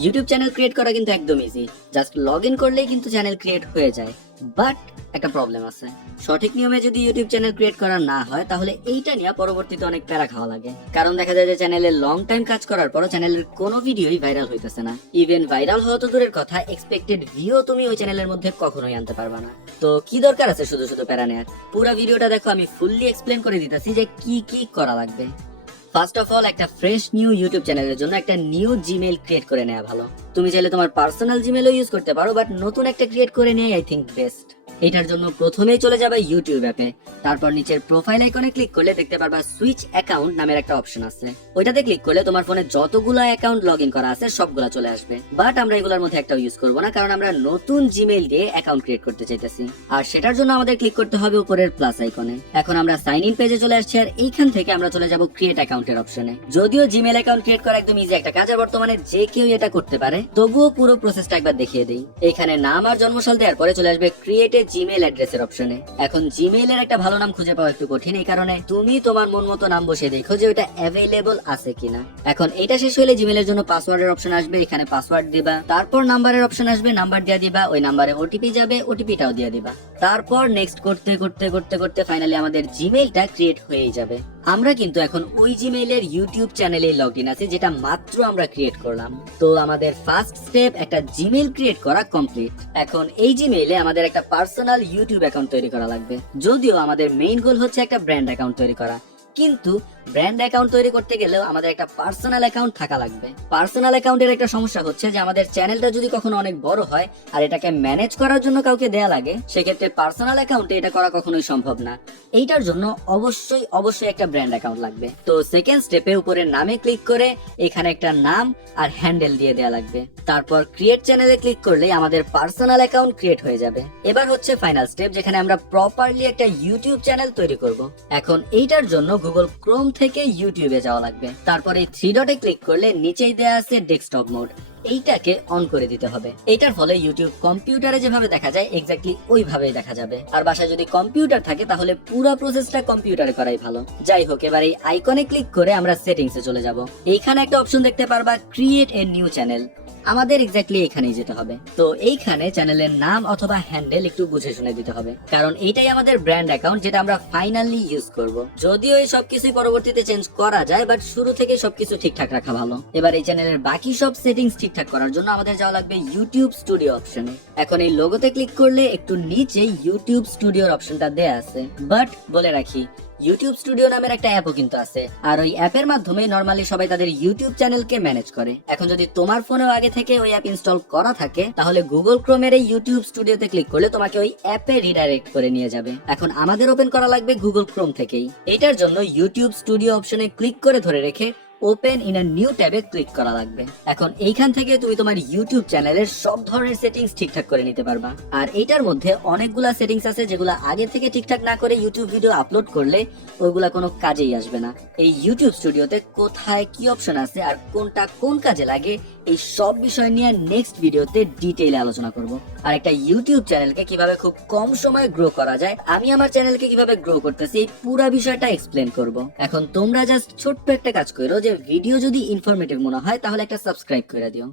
YouTube channel create করা কিন্তু একদম ইজি, জাস্ট লগ ইন করলেই কিন্তু চ্যানেল ক্রিয়েট হয়ে যায়। বাট একটা প্রবলেম আছে, সঠিক নিয়মে যদি ইউটিউব চ্যানেল ক্রিয়েট করা না হয় তাহলে এইটা নিয়ে পরবর্তীতে অনেক প্যারা খাওয়া লাগে। কারণ দেখা যায় যে চ্যানেলে লং টাইম কাজ করার পরও চ্যানেলের কোনো ভিডিওই ভাইরাল হইতেছে না। ইভেন ভাইরাল হওয়া তো দূরের কথা, এক্সপেক্টেড ভিউ তুমি ওই চ্যানেলের মধ্যে কখনোই আনতে পারবা না। তো কি দরকার আছে শুধু শুধু প্যারা নেয়ার? পুরো ভিডিওটা দেখো, আমি ফুললি এক্সপ্লেন করে দিতেছি যে কি কি করা লাগবে। ফার্স্ট অফ অল, একটা ফ্রেশ নিউ ইউটিউব চ্যানেলের জন্য একটা নিউ জিমেইল ক্রিয়েট করে নেওয়া ভালো। তুমি চাইলে তোমার পার্সোনাল জিমেইলও ইউজ করতে পারো, বাট নতুন একটা ক্রিয়েট করে নেওয়াই আই থিঙ্ক বেস্ট। এটার জন্য প্রথমেই চলে যাবে ইউটিউব অ্যাপে। তারপর নিচের প্রোফাইল আইকনে ক্লিক করলে দেখতে পারবা সুইচ অ্যাকাউন্ট নামের একটা অপশন আছে। ওইটাতে ক্লিক করলে তোমার ফোনে যতগুলো অ্যাকাউন্ট লগ ইন করা আছে সবগুলা চলে আসবে। বাট আমরা এগুলোর মধ্যে একটা ইউজ করবো না, কারণ আমরা নতুন জিমেইল দিয়ে অ্যাকাউন্ট ক্রিয়েট করতে চাইতেছি। আর সেটার জন্য আমাদের ক্লিক করতে হবে উপরের প্লাস আইকনে। এখন আমরা সাইন ইন পেজে চলে আসছি, আর এইখান থেকে আমরা চলে যাব ক্রিয়েট অ্যাকাউন্টের অপশনে। যদিও জিমেইল অ্যাকাউন্ট ক্রিয়েট করা একদম ইজি একটা কাজ, আর বর্তমানে যে কেউ এটা করতে পারে, তবুও পুরো প্রসেসটা একবার দেখিয়ে দেই। এখানে নাম আর জন্মসাল দেওয়ার পরে চলে আসবে ক্রিয়েট এ জিমেইল অ্যাড্রেসের অপশনে। এখন জিমেইলের একটা ভালো নাম খুঁজে পাওয়া একটু কঠিন, এই কারণে তুমি তোমার মন মতো নাম বসে দেখো যে ওটা অ্যাভেলেবল আছে কিনা। এখন এটা শেষ হলে জিমেইলের জন্য পাসওয়ার্ডের অপশন আসবে, এখানে পাসওয়ার্ড দিবা। তারপর নাম্বারের অপশন আসবে, নাম্বার দিয়ে দিবা। ওই নাম্বারে ওটিপি যাবে, ওটিপিটাও দিয়ে দিবা। তারপর নেক্সট করতে করতে করতে করতে ফাইনালি আমাদের জিমেইলটা ক্রিয়েট হয়েই যাবে। আমরা কিন্তু এখন ওই জিমেইলের ইউটিউব চ্যানেলে লগ ইন আছে, যেটা মাত্র আমরা ক্রিয়েট করলাম। তো আমাদের ফার্স্ট স্টেপ একটা জিমেইল ক্রিয়েট করা কমপ্লিট। এখন এই জিমেইলে আমাদের একটা পার্সোনাল ইউটিউব অ্যাকাউন্ট তৈরি করা লাগবে। যদিও আমাদের মেইন গোল হচ্ছে একটা ব্র্যান্ড অ্যাকাউন্ট তৈরি করা, কিন্তু ব্র্যান্ড অ্যাকাউন্ট তৈরি করতে গেলেও আমাদের একটা পার্সোনাল অ্যাকাউন্ট থাকা লাগবে। পার্সোনাল অ্যাকাউন্টের একটা সমস্যা হচ্ছে যে আমাদের চ্যানেলটা যদি কখনো অনেক বড় হয় আর এটাকে ম্যানেজ করার জন্য কাউকে দেয়া লাগে, সেক্ষেত্রে পার্সোনাল অ্যাকাউন্টে এটা করা কখনোই সম্ভব না। এইটার জন্য অবশ্যই অবশ্যই একটা ব্র্যান্ড অ্যাকাউন্ট লাগবে। তো সেকেন্ড স্টেপে উপরের নামে ক্লিক করে এখানে একটা নাম আর হ্যান্ডেল দিয়ে দেয়া লাগবে। তারপর ক্রিয়েট চ্যানেলে ক্লিক করলে আমাদের পার্সোনাল অ্যাকাউন্ট ক্রিয়েট হয়ে যাবে। এবার হচ্ছে ফাইনাল স্টেপ, যেখানে আমরা প্রপারলি একটা ইউটিউব চ্যানেল তৈরি করব। এখন এইটার জন্য গুগল ক্রোম থেকে ইউটিউবে যাওয়া লাগবে। তারপরে এই থ্রি ডটে ক্লিক করলে নিচেই দেয়া আছে ডেস্কটপ মোড, এইটাকে অন করে দিতে হবে। এটার ফলে ইউটিউব কম্পিউটারে যেভাবে দেখা যায় এক্স্যাক্টলি ওইভাবেই দেখা যাবে। আর বাসায় যদি কম্পিউটার থাকে তাহলে পুরো প্রসেসটা কম্পিউটারে করাই ভালো। যাই হোক, এবার এই আইকনে ক্লিক করে আমরা সেটিংসে চলে যাব। এইখানে একটা অপশন দেখতে পারবা ক্রিয়েট এ নিউ চ্যানেল। আমাদের এক্স্যাক্টলি এখানেই যেতে হবে। তো এইখানে চ্যানেলের নাম অথবা হ্যান্ডেল একটু বুঝে শুনে দিতে হবে, কারণ এইটাই আমাদের ব্র্যান্ড অ্যাকাউন্ট যেটা আমরা ফাইনালি ইউজ করব। যদিও এই সবকিছু পরবর্তীতে চেঞ্জ করা যায়, বাট শুরু থেকে সবকিছু ঠিকঠাক রাখা ভালো। এবার এই চ্যানেলের বাকি সব সেটিংস ঠিকঠাক করার জন্য আমাদের যাওয়া লাগবে ইউটিউব স্টুডিও অপশনে। এখন এই লোগোতে ক্লিক করলে একটু নিচে ইউটিউব স্টুডিওর অপশনটা দেয়া আছে। বাট বলে রাখি, ইউটিউব স্টুডিও নামের একটা অ্যাপও কিন্তু আছে, আর ওই অ্যাপের মাধ্যমে নরমালি সবাই তাদের ইউটিউব চ্যানেলকে ম্যানেজ করে। এখন যদি তোমার ফোনেও আগে থেকে ওই অ্যাপ ইনস্টল করা থাকে, তাহলে গুগল ক্রোমের এই ইউটিউব স্টুডিওতে ক্লিক করলে তোমাকে ওই অ্যাপে রিডাইরেক্ট করে নিয়ে যাবে। এখন আমাদের ওপেন করা লাগবে গুগল ক্রোম থেকেই। এটার জন্য ইউটিউব স্টুডিও অপশনে ক্লিক করে ধরে রেখে ওপেন ইন আ নিউ ট্যাবে ক্লিক করা লাগবে। এখন এইখান থেকে তুমি তোমার ইউটিউব চ্যানেলের সব ধরনের সেটিংস ঠিকঠাক করে নিতে পারবা। আর এইটার মধ্যে অনেকগুলা সেটিংস আছে যেগুলো আগে থেকে ঠিকঠাক না করে ইউটিউব ভিডিও আপলোড করলে ওইগুলা কোনো কাজেই আসবে না। এই ইউটিউব স্টুডিওতে কোথায় কি অপশন আছে আর কোনটা কোন কাজে লাগে, এই সব বিষয় নিয়ে নেক্সট ভিডিওতে ডিটেইলে আলোচনা করব। আর একটা ইউটিউব চ্যানেলকে কিভাবে খুব কম সময়ে গ্রো করা যায়, আমি আমার চ্যানেলকে কিভাবে গ্রো করতেছি, এই পুরো বিষয়টা এক্সপ্লেন করব। এখন তোমরা জাস্ট ছোট্ট একটা কাজ করো, যে ভিডিও যদি ইনফরমেটিভ মনে হয় তাহলে একটা সাবস্ক্রাইব করে দিও।